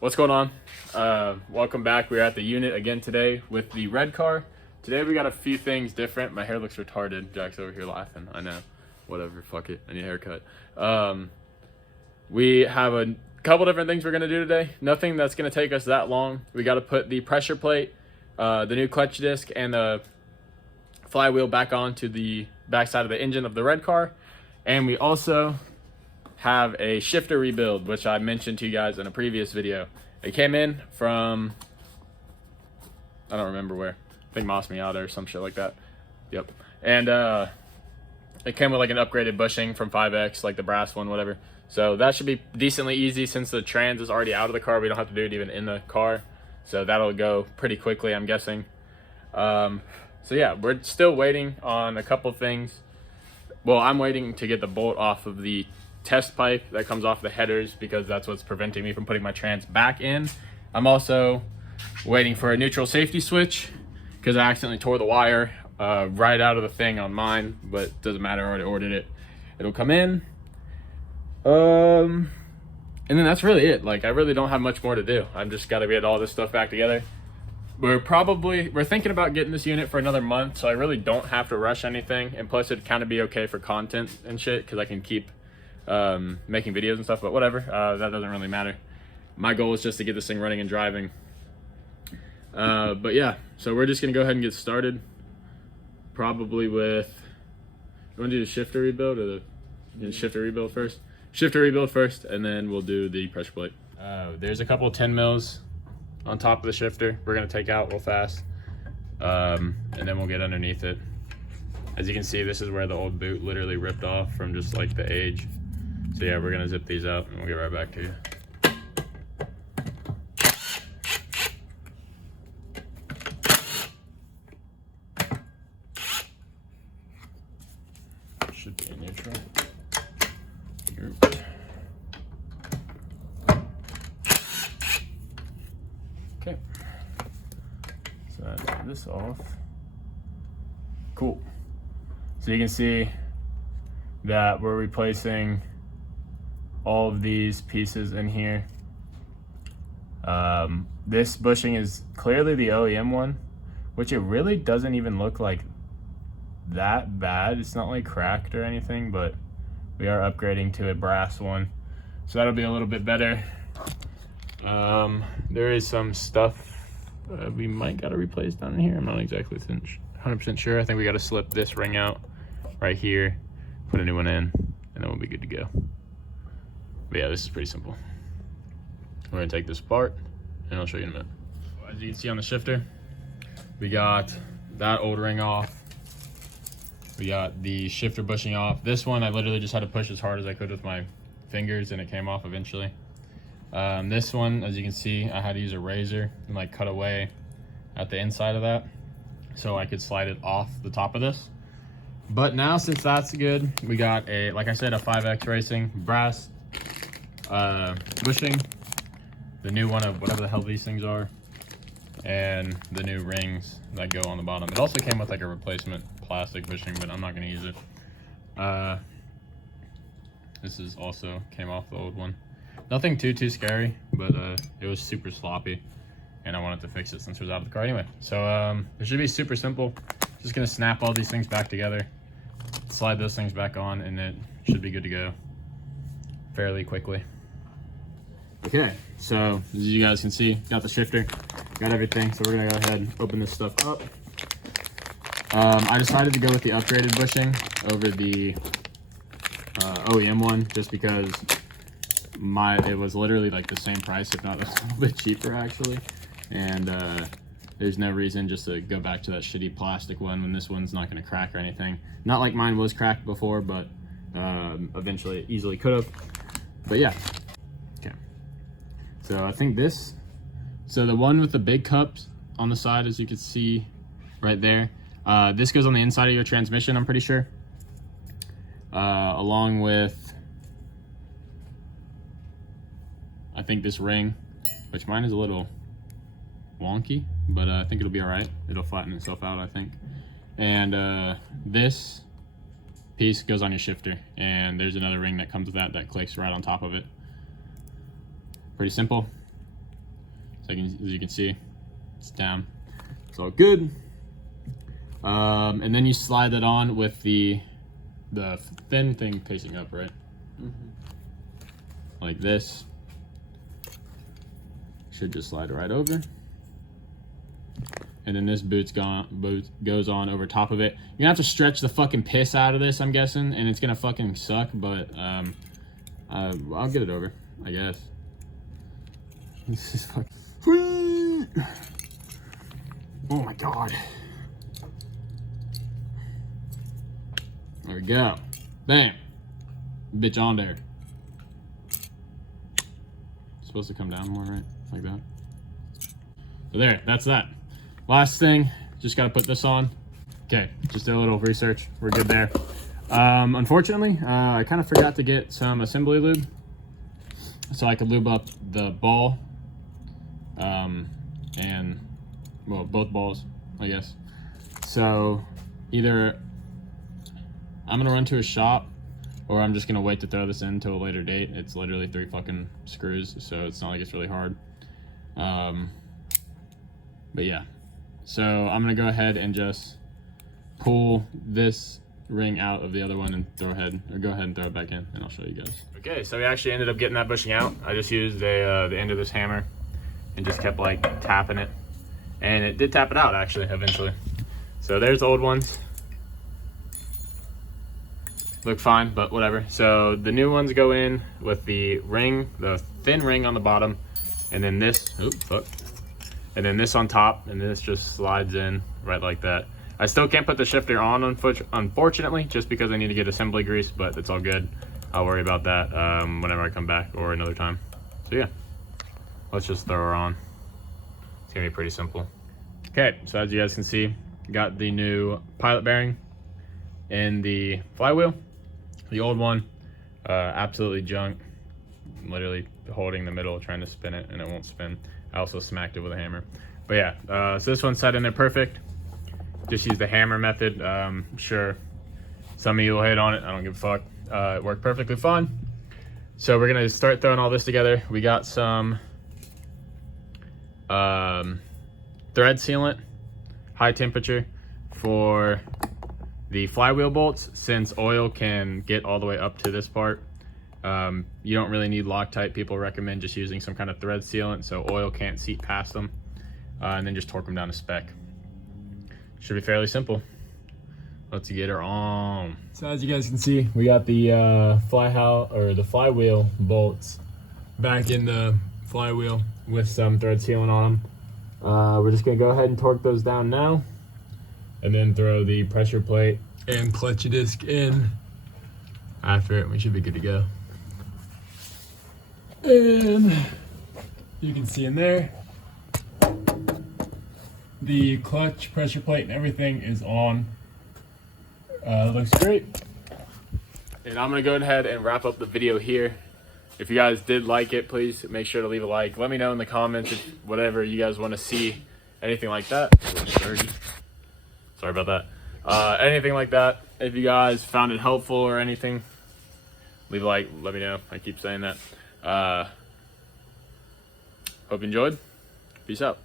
What's going on? Welcome back. We're at the unit again today with the red car. Today we got a few things different. My hair looks retarded. Jack's over here laughing. I know. Whatever. Fuck it. I need a haircut. We have a couple different things we're going to do today. Nothing that's going to take us that long. We got to put the pressure plate, the new clutch disc, and the flywheel back onto the backside of the engine of the red car. And we also have a shifter rebuild, which I mentioned to you guys in a previous video. It came in from, I don't remember where. I think Miata or some shit like that. Yep. And it came with like an upgraded bushing from 5X, like the brass one, whatever. So that should be decently easy since the trans is already out of the car. We don't have to do it even in the car. So that'll go pretty quickly, I'm guessing. So yeah, we're still waiting on a couple things. Well, I'm waiting to get the bolt off of the test pipe that comes off the headers because that's what's preventing me from putting my trans back in. I'm also waiting for a neutral safety switch because I accidentally tore the wire right out of the thing on mine, but it doesn't matter, I already ordered it. It'll come in. And then that's really it. Like, I really don't have much more to do. I'm just gotta get all this stuff back together. We're thinking about getting this unit for another month, so I really don't have to rush anything. And plus it'd kind of be okay for content and shit because I can keep making videos and stuff, but whatever, that doesn't really matter. My goal is just to get this thing running and driving. But yeah, so we're just gonna go ahead and get started, probably with, you want to do the shifter rebuild or the shifter rebuild first? Shifter rebuild first, and then we'll do the pressure plate. There's a couple of 10 mils on top of the shifter we're gonna take out real fast, and then we'll get underneath it. As you can see, this is where the old boot literally ripped off from just like the age. So yeah, we're gonna zip these out and we'll get right back to you. Should be in neutral. Okay. So that's this off. Cool. So you can see that we're replacing all of these pieces in here. This bushing is clearly the OEM one, which it really doesn't even look like that bad. It's not like cracked or anything, but we are upgrading to a brass one, so that'll be a little bit better. There is some stuff we might gotta replace down in here. I'm not exactly 100% sure. I think we gotta slip this ring out right here, put a new one in, and then we'll be good to go. But yeah, this is pretty simple. We're gonna take this apart and I'll show you in a minute. As you can see on the shifter, we got that old ring off. We got the shifter bushing off. This one, I literally just had to push as hard as I could with my fingers and it came off eventually. This one, as you can see, I had to use a razor and like cut away at the inside of that so I could slide it off the top of this. But now, since that's good, we got a, like I said, a 5X Racing brass bushing, the new one of whatever the hell these things are, and the new rings that go on the bottom. It also came with like a replacement plastic bushing, but I'm not going to use it. This is also came off the old one. Nothing too scary, but it was super sloppy and I wanted to fix it since it was out of the car anyway. So it should be super simple. Just gonna snap all these things back together, slide those things back on, and it should be good to go fairly quickly. Okay, so as you guys can see, got the shifter, got everything. So we're gonna go ahead and open this stuff up. I decided to go with the upgraded bushing over the OEM one just because it was literally like the same price, if not a little bit cheaper actually. And there's no reason just to go back to that shitty plastic one when this one's not going to crack or anything. Not like mine was cracked before, but eventually it easily could have. But yeah. Okay. So I think so the one with the big cups on the side, as you can see right there, this goes on the inside of your transmission, I'm pretty sure. Along with, I think this ring, which mine is a little wonky, but I think it'll be all right. It'll flatten itself out, I think. And this piece goes on your shifter, and there's another ring that comes with that clicks right on top of it. Pretty simple. as you can see, it's down. It's all good. And then you slide that on with the thin thing facing up, right? Like this. Should just slide right over. And then this boot goes on over top of it. You're gonna have to stretch the fucking piss out of this, I'm guessing, and it's gonna fucking suck, but I'll get it over, I guess. This is fucking... Oh my god. There we go. Bam. Bitch on there. It's supposed to come down more, right? Like that. So there, that's that. Last thing, just gotta put this on. Okay, just did a little research. We're good there. Unfortunately, I kind of forgot to get some assembly lube so I could lube up the ball and, well, both balls, I guess. So either I'm gonna run to a shop or I'm just gonna wait to throw this in until a later date. It's literally 3 fucking screws, so it's not like it's really hard. But yeah, so I'm gonna go ahead and just pull this ring out of the other one and go ahead and throw it back in, and I'll show you guys. Okay, so we actually ended up getting that bushing out. I just used the end of this hammer and just kept like tapping it, and it did tap it out actually eventually. So there's the old ones. Look fine, but whatever. So the new ones go in with the ring, the thin ring on the bottom, and then this, and then this on top, and this just slides in right like that. I still can't put the shifter on, unfortunately, just because I need to get assembly grease, but it's all good. I'll worry about that whenever I come back or another time. So yeah, let's just throw her on. It's gonna be pretty simple. Okay, so as you guys can see, got the new pilot bearing in the flywheel. The old one, absolutely junk. I'm literally holding the middle, trying to spin it, and it won't spin. I also smacked it with a hammer. But yeah, so this one's set in there perfect. Just use the hammer method. Sure, some of you will hate on it. I don't give a fuck. It worked perfectly fine. So we're gonna start throwing all this together. We got some thread sealant, high temperature for the flywheel bolts. Since oil can get all the way up to this part, you don't really need Loctite. People recommend just using some kind of thread sealant so oil can't seep past them, and then just torque them down to spec. Should be fairly simple. Let's get her on. So as you guys can see, we got the flywheel bolts back in the flywheel with some thread sealant on them. We're just gonna go ahead and torque those down now, and then throw the pressure plate and clutch disc in after it. We should be good to go. And you can see in there, the clutch, pressure plate, and everything is on. Looks great. And I'm gonna go ahead and wrap up the video here. If you guys did like it, please make sure to leave a like. Let me know in the comments if whatever you guys want to see, anything like that. Sorry about that. Anything like that. If you guys found it helpful or anything, leave a like, let me know. I keep saying that. Hope you enjoyed. Peace out.